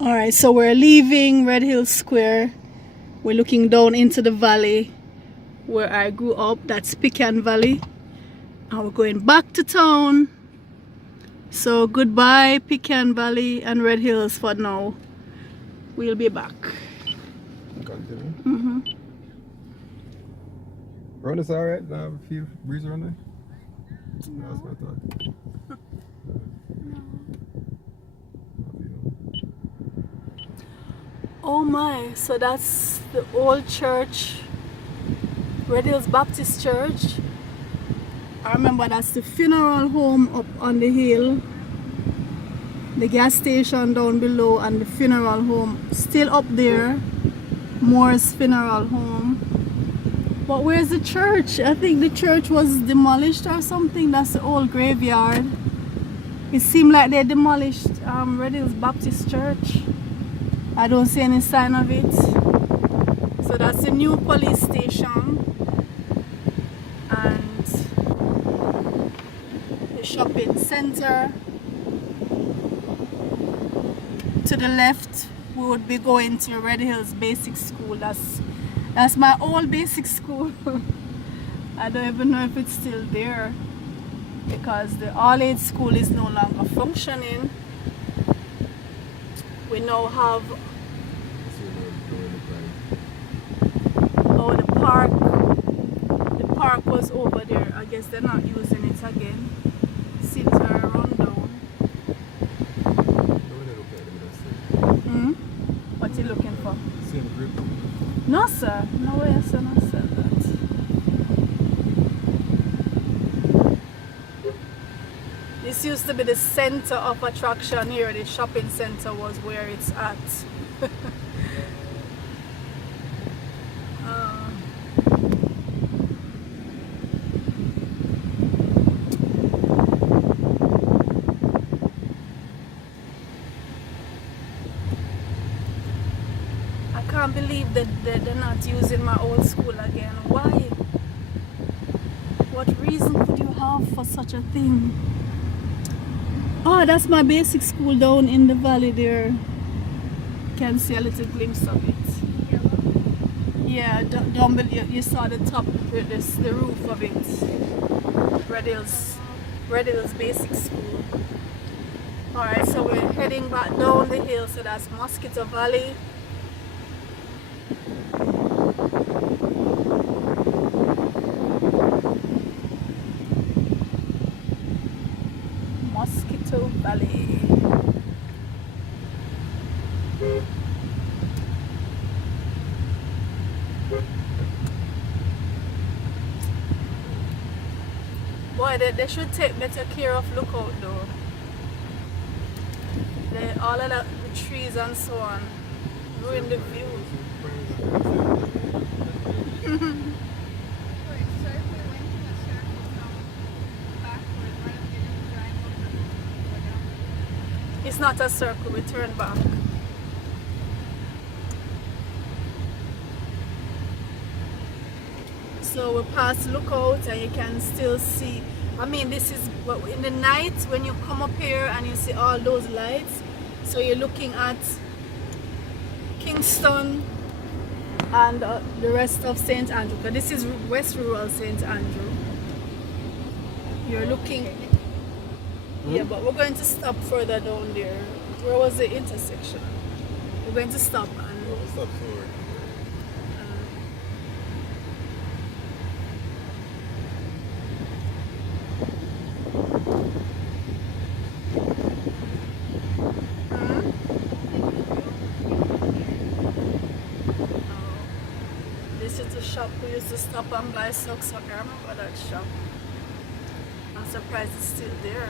Alright, so we're leaving Red Hill Square. We're looking down into the valley where I grew up. That's Pecan Valley. And we're going back to town. So goodbye Pecan Valley and Red Hills for now. We'll be back. Continue. Mm-hmm. Run is alright. I have a few breeze around there. No. That's what I thought. Oh my, so that's the old church, Red Hills Baptist Church. I remember that's the funeral home up on the hill, the gas station down below, and the funeral home still up there, Moore's funeral home. But where's the church? I think the church was demolished or something. That's the old graveyard. It seemed like they demolished Red Hills Baptist Church. I don't see any sign of it. So that's the new police station and the shopping center. To the left we would be going to Red Hills Basic School. That's my old basic school. I don't even know if it's still there because the all-age school is no longer functioning. We now have the park was over there. I guess they're not using it again. Seems very rundown. What are you looking for? Same grip. No sir, no way sir, no sir. This used to be the center of attraction here. The shopping center was where it's at. I can't believe that they're not using my old school again. Why? What reason could you have for such a thing? Oh, that's my basic school down in the valley there. You can see a little glimpse of it. Yeah, down below, you saw the top, the roof of it. Red Hills Basic School. Alright, so we're heading back down the hill, so that's Mosquito Valley. Mosquito Valley. Boy, they should take better care of Lookout though. All of the trees and so on ruin the view. It's not a circle, we turn back. So we pass Lookout and you can still see, I mean this is in the night when you come up here and you see all those lights, so you're looking at Kingston and the rest of St. Andrew, because this is West Rural St. Andrew. You're looking, yeah, but we're going to stop further down there. Where was the intersection? We're going to stop and We'll stop somewhere. This is the shop we used to stop and buy socks. I remember that shop. I'm surprised it's still there.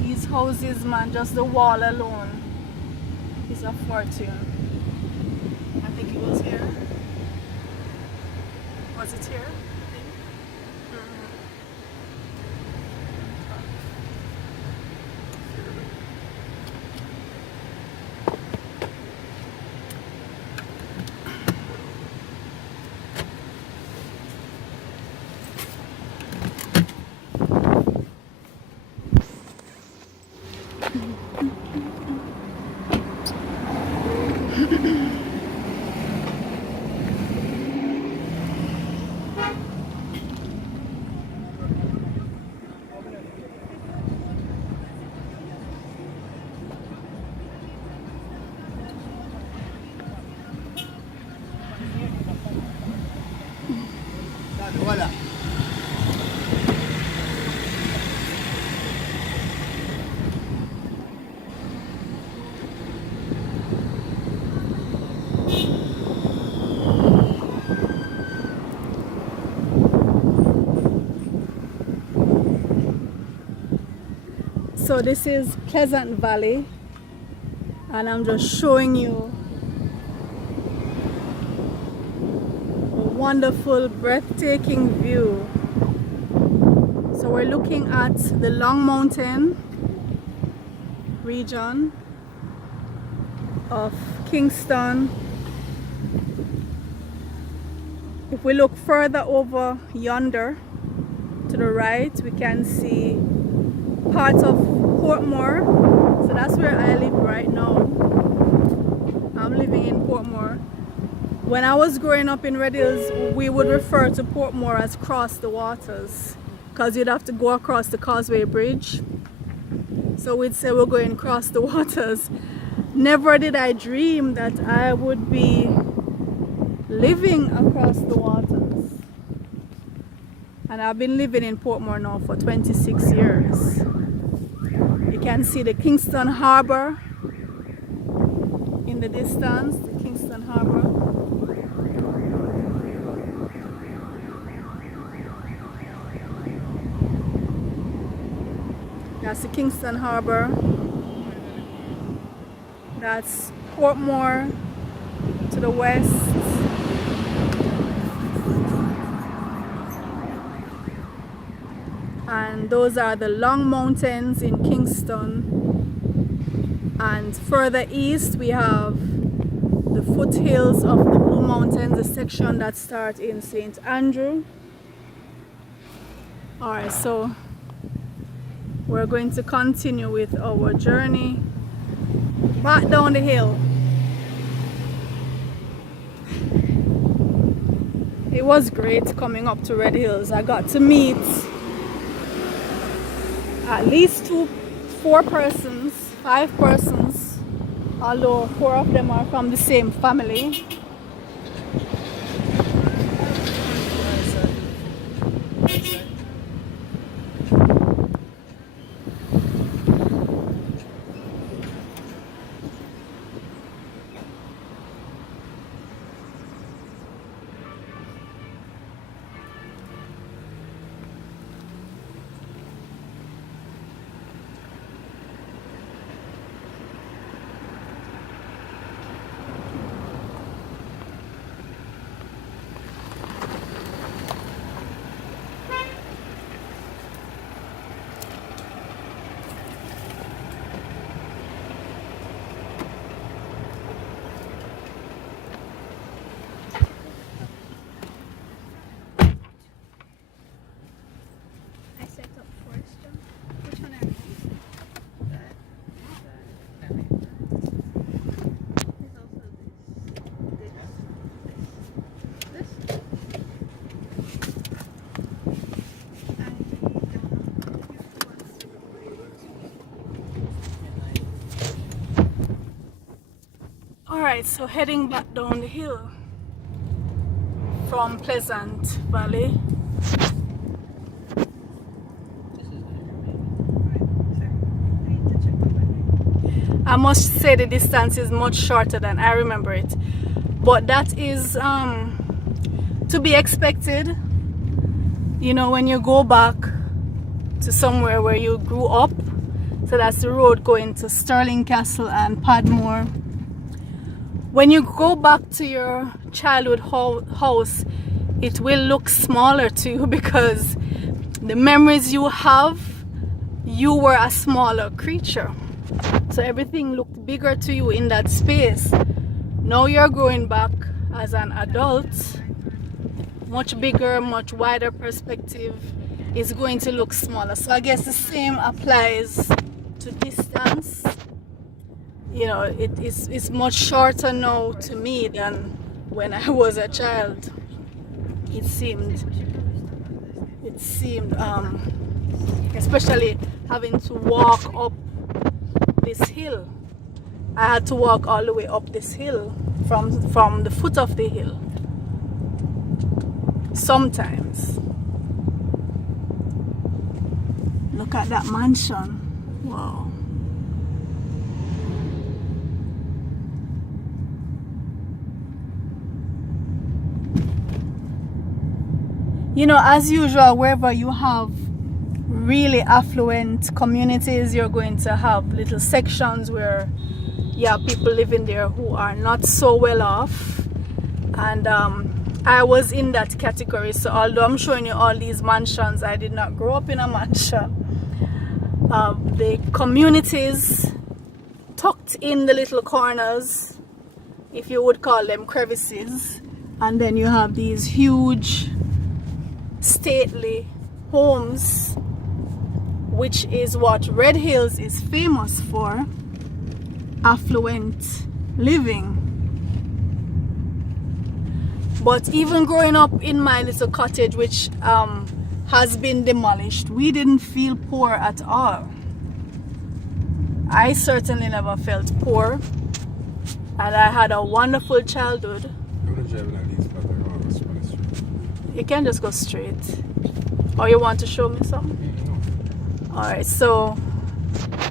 These houses, man, just the wall alone is a fortune. I think it was here. Was it here? I think. So this is Pleasant Valley, and I'm just showing you a wonderful, breathtaking view. So we're looking at the Long Mountain region of Kingston. If we look further over yonder to the right, we can see parts of Portmore. So that's where I live right now. I'm living in Portmore. When I was growing up in Red Hills, we would refer to Portmore as cross the waters, because you'd have to go across the Causeway Bridge. So we'd say we're going across the waters. Never did I dream that I would be living across the waters. And I've been living in Portmore now for 26 years. You can see the Kingston Harbor in the distance, the Kingston Harbor. That's the Kingston Harbor. That's Portmore to the west. And those are the Long Mountains in Kingston. And further east we have the foothills of the Blue Mountains, the section that starts in St. Andrew. Alright, so we're going to continue with our journey back down the hill. It was great coming up to Red Hills. I got to meet at least 5 persons, although 4 of them are from the same family. Alright, so heading back down the hill from Pleasant Valley. I must say the distance is much shorter than I remember it, but that is to be expected. You know, when you go back to somewhere where you grew up. So that's the road going to Stirling Castle and Padmore. When you go back to your childhood house, it will look smaller to you because the memories you have, you were a smaller creature. So everything looked bigger to you in that space. Now you're growing back as an adult, much bigger, much wider perspective is going to look smaller. So I guess the same applies to distance. You know, it's much shorter now to me than when I was a child. It seemed especially having to walk up this hill. I had to walk all the way up this hill from the foot of the hill sometimes. Look at that mansion. Wow. You know, as usual, wherever you have really affluent communities, you're going to have little sections where people living there who are not so well off. And I was in that category. So although I'm showing you all these mansions, I did not grow up in a mansion. The communities tucked in the little corners, if you would call them crevices, and then you have these huge stately homes, which is what Red Hills is famous for, affluent living. But even growing up in my little cottage, which has been demolished, we didn't feel poor at all. I certainly never felt poor, and I had a wonderful childhood. You can just go straight. Or you want to show me something? Alright, so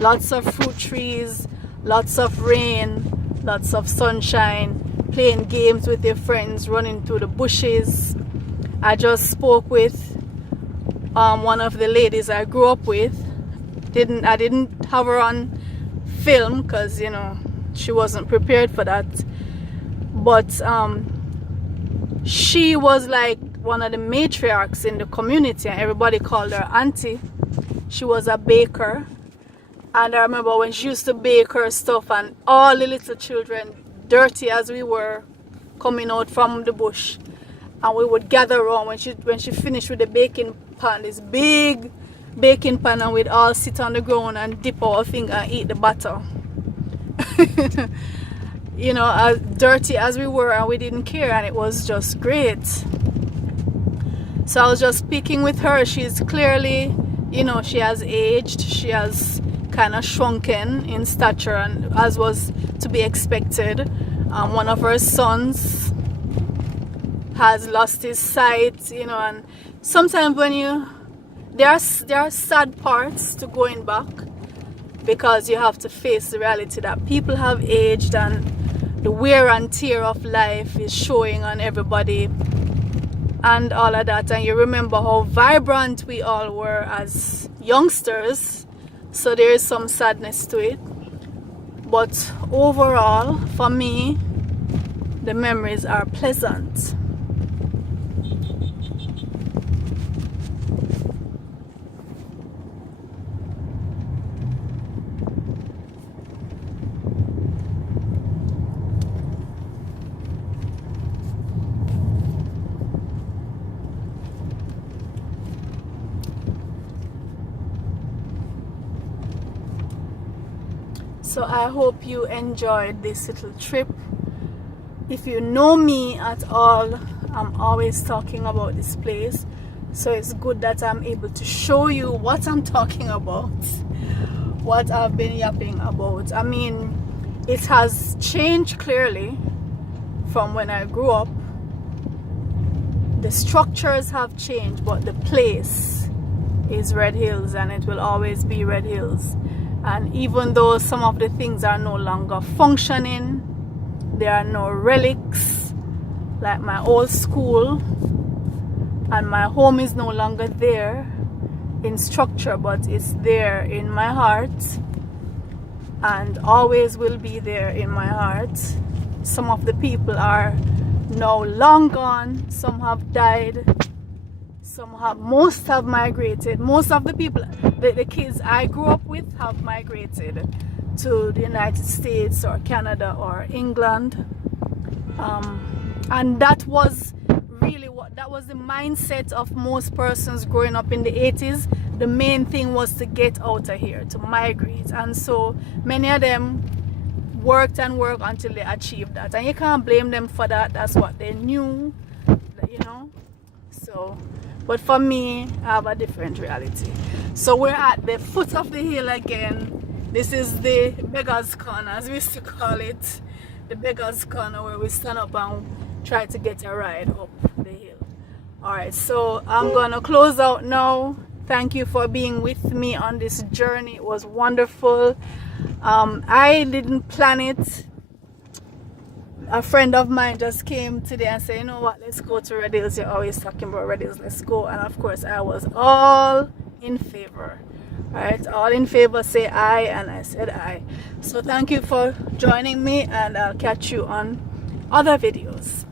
lots of fruit trees, lots of rain, lots of sunshine, playing games with your friends, running through the bushes. I just spoke with one of the ladies I grew up with. I didn't have her on film because, you know, she wasn't prepared for that. But she was like one of the matriarchs in the community, and everybody called her auntie. She was a baker, and I remember when she used to bake her stuff, and all the little children, dirty as we were, coming out from the bush, and we would gather around when she finished with the baking pan, this big baking pan, and we'd all sit on the ground and dip our finger and eat the butter. You know, as dirty as we were, and we didn't care, and it was just great. So I was just speaking with her. She's clearly, you know, she has aged, she has kind of shrunken in stature, and as was to be expected. One of her sons has lost his sight, you know, and sometimes when there are sad parts to going back, because you have to face the reality that people have aged and the wear and tear of life is showing on everybody and all of that. And you remember how vibrant we all were as youngsters, so there is some sadness to it. But overall, for me, the memories are pleasant. So I hope you enjoyed this little trip. If you know me at all, I'm always talking about this place. So it's good that I'm able to show you what I'm talking about, what I've been yapping about. I mean, it has changed clearly from when I grew up. The structures have changed, but the place is Red Hills, and it will always be Red Hills. And even though some of the things are no longer functioning, there are no relics like my old school, and my home is no longer there in structure, but it's there in my heart and always will be there in my heart. Some of the people are now long gone, some have died, most have migrated. Most of the people, the kids I grew up with, have migrated to the United States or Canada or England, and that was really that was the mindset of most persons growing up in the 80s. The main thing was to get out of here, to migrate, and so many of them worked and worked until they achieved that, and you can't blame them for that. That's what they knew, you know. So but for me, I have a different reality. So we're at the foot of the hill again. This is the Beggar's Corner, as we used to call it. The Beggar's Corner, where we stand up and try to get a ride up the hill. Alright, so I'm gonna close out now. Thank you for being with me on this journey. It was wonderful. I didn't plan it. A friend of mine just came today and said, you know what, let's go to Red Hills. You're always talking about Red Hills, let's go. And of course I was all in favor. Alright, all in favor say aye, and I said aye. So thank you for joining me, and I'll catch you on other videos.